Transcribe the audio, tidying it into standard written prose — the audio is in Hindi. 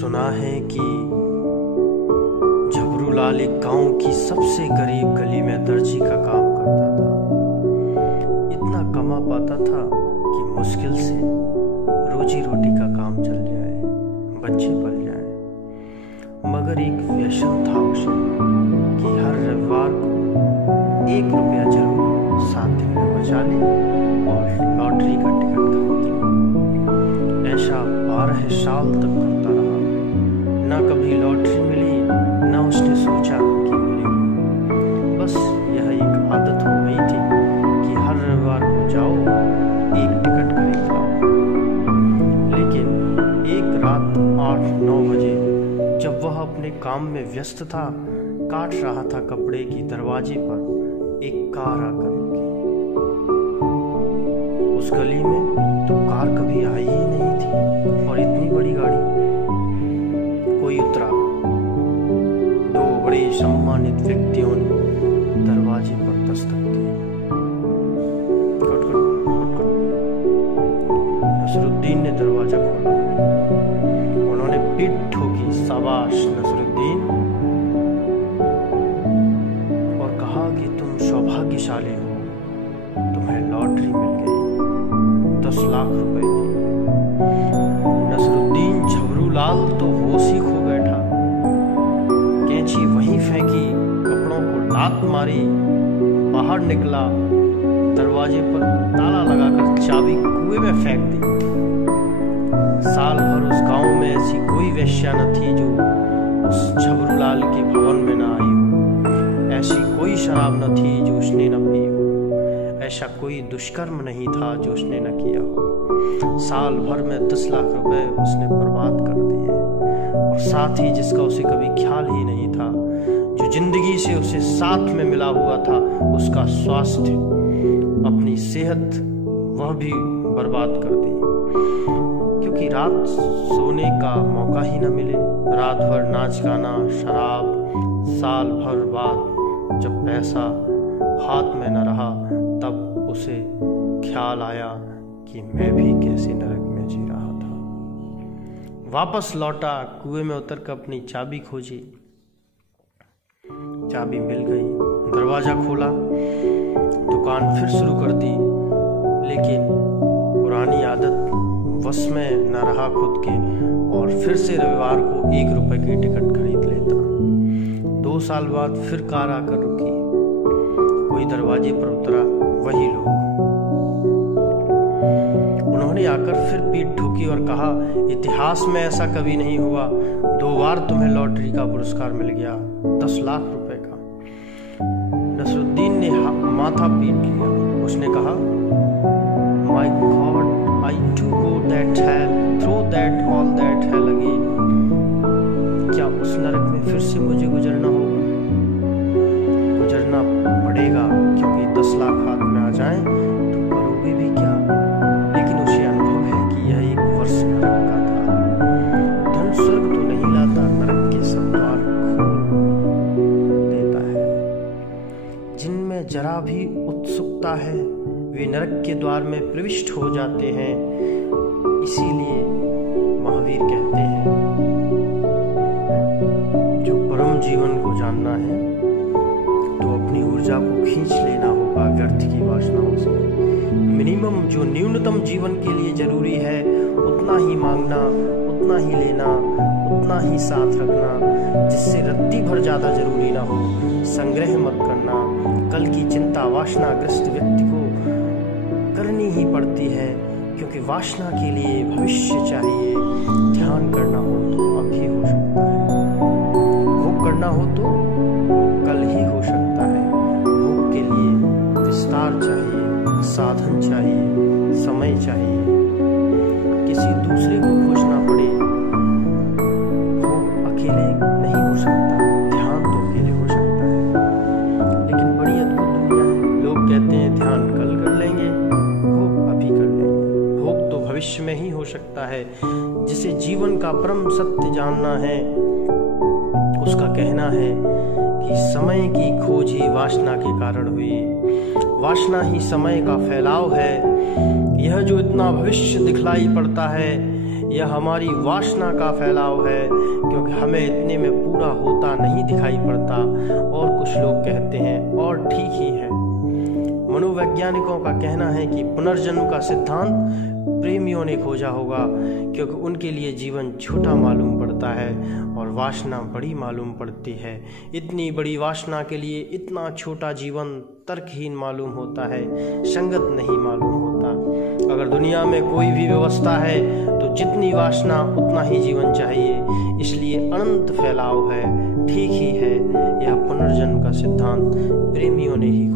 सुना है कि झबरूलाल एक गांव की सबसे गरीब गली में दर्जी का काम करता था। इतना कमा पाता था कि मुश्किल से रोजी रोटी का काम चल जाए, बच्चे पल जाए। मगर एक व्यसन था उसे कि हर रविवार को 1 रुपया जरूर 7 दिन में बचा ले और लॉटरी का टिकट खरीद ले। ऐसा 12 साल तक करता रहा। ना कभी लॉटरी मिली, ना उसने सोचा कि मिलेगी। बस यह एक आदत हो गई थी कि हर रविवार को जाओ, एक टिकट खरीद लाओ। लेकिन एक रात 8-9 बजे जब वह अपने काम में व्यस्त था, काट रहा था कपड़े की, दरवाजे पर एक कार आकर रुकी। उस गली में तो कार कभी आई ही नहीं थी, और इतनी बड़ी गाड़ी। कोई उतरा। 2 बड़े सम्मानित व्यक्तियों ने दरवाजे पर दस्तक दी। नसरुद्दीन ने दरवाजा खोला। उन्होंने पीठ ठोकी, शाबाश नसरुद्दीन, और कहा कि तुम सौभाग्यशाली हो, तुम्हें लॉटरी मिल गई, 10 लाख रुपए की। नसरुद्दीन झबरूलाल तो होश ही खो बैठा। कैंची वहीं फेंकी, कपड़ों को लात मारी, बाहर निकला, दरवाजे पर ताला लगाकर चाबी कुएं में फेंक दी। साल भर उस गांव में ऐसी कोई वेश्या न थी जो उस झबरूलाल के भवन में न आई हो। ऐसी कोई शराब न थी जो उसने न पी हो। ऐसा कोई दुष्कर्म नहीं था जो उसने न किया हो। साल भर में 10 लाख रुपए उसने बर्बाद कर दिए, और साथ ही जिसका उसे कभी ख्याल ही नहीं था, जो जिंदगी से उसे साथ में मिला हुआ था, उसका स्वास्थ्य, अपनी सेहत, वह भी बर्बाद कर दी। क्योंकि रात सोने का मौका ही न मिले, रात भर नाच गाना, शराब। साल भर बाद जब पैसा हाथ में न रहा, तब उसे ख्याल आया कि मैं भी कैसे नरक में जी रहा था। वापस लौटा, कुएं में उतरकर अपनी चाबी खोजी। चाबी मिल गई, दरवाजा खोला, दुकान फिर शुरू कर दी। लेकिन पुरानी आदत वश में न रहा खुद के, और फिर से रविवार को 1 रुपए की टिकट खरीद लेता। 2 साल बाद फिर कार आकर रुकी। कोई दरवाजे पर उतरा, वही लोग। उन्होंने आकर फिर पीठ ठोकी और कहा, इतिहास में ऐसा कभी नहीं हुआ, 2 बार तुम्हें लॉटरी का पुरस्कार मिल गया, 10 लाख रुपए का। नसरुद्दीन ने माथा पीट लिया। उसने कहा, my God, I do go that hell, throw that all that hell again. क्या उस नरक में फिर से मुझे गुजरना होगा? गुजरना पड़ेगा, क्योंकि 10 लाख हाथ में आ जाएं तो करोगे भी क्या? लेकिन उसे अनुभव है कि यह 1 वर्ष नरक का था। धन स्वर्ग तो नहीं लाता, नरक के सब द्वार खोल देता है। जिनमें जरा भी उत्सुकता है, वे नरक के द्वार में प्रविष्ट हो जाते हैं। इसीलिए महावीर कहते हैं, जो परम जीवन को जानना है तो अपनी ऊर्जा को खींच लेना होगा व्यर्थ की वासनाओं से। मिनिमम, जो न्यूनतम जीवन के लिए जरूरी है, उतना ही मांगना, उतना ही लेना, उतना ही साथ रखना, जिससे रत्ती भर ज्यादा जरूरी ना हो। संग्रह मत करना। कल की चिंता वासनाग्रस्त व्यक्ति को करनी ही पड़ती है, क्योंकि वासना के लिए भविष्य चाहिए। ध्यान करना हो तो अभी हो सकता है, भोग करना हो तो कल ही हो सकता है। भोग के लिए विस्तार चाहिए, साधन चाहिए, समय चाहिए, किसी दूसरे को खोजना पड़े। भोग अकेले नहीं हो सकता, ध्यान तो अकेले हो सकता है। लेकिन बड़ी अद्भुत दुनिया है। लोग कहते हैं ध्यान कल कर लेंगे, भविष्य में ही हो सकता है। जिसे जीवन का परम सत्य जानना है, उसका कहना है कि समय की खोज ही वासना के कारण हुई। वासना ही समय का फैलाव है। यह जो इतना भविष्य दिखलाई पड़ता है, यह हमारी वासना का फैलाव है, क्योंकि हमें इतने में पूरा होता नहीं दिखाई पड़ता। और कुछ लोग कहते हैं और ठीक ही है। मनोवैज्ञानिकों का कहना है कि पुनर्जन्म का सिद्धांत प्रेमियों ने खोजा होगा, क्योंकि उनके लिए जीवन छोटा मालूम पड़ता है और वासना बड़ी मालूम पड़ती है। इतनी बड़ी वासना के लिए इतना छोटा जीवन तर्कहीन मालूम होता है, संगत नहीं मालूम होता। अगर दुनिया में कोई भी व्यवस्था है तो जितनी वासना उतना ही जीवन चाहिए, इसलिए अनंत फैलाव है। ठीक ही है, यह पुनर्जन्म का सिद्धांत प्रेमियों ने ही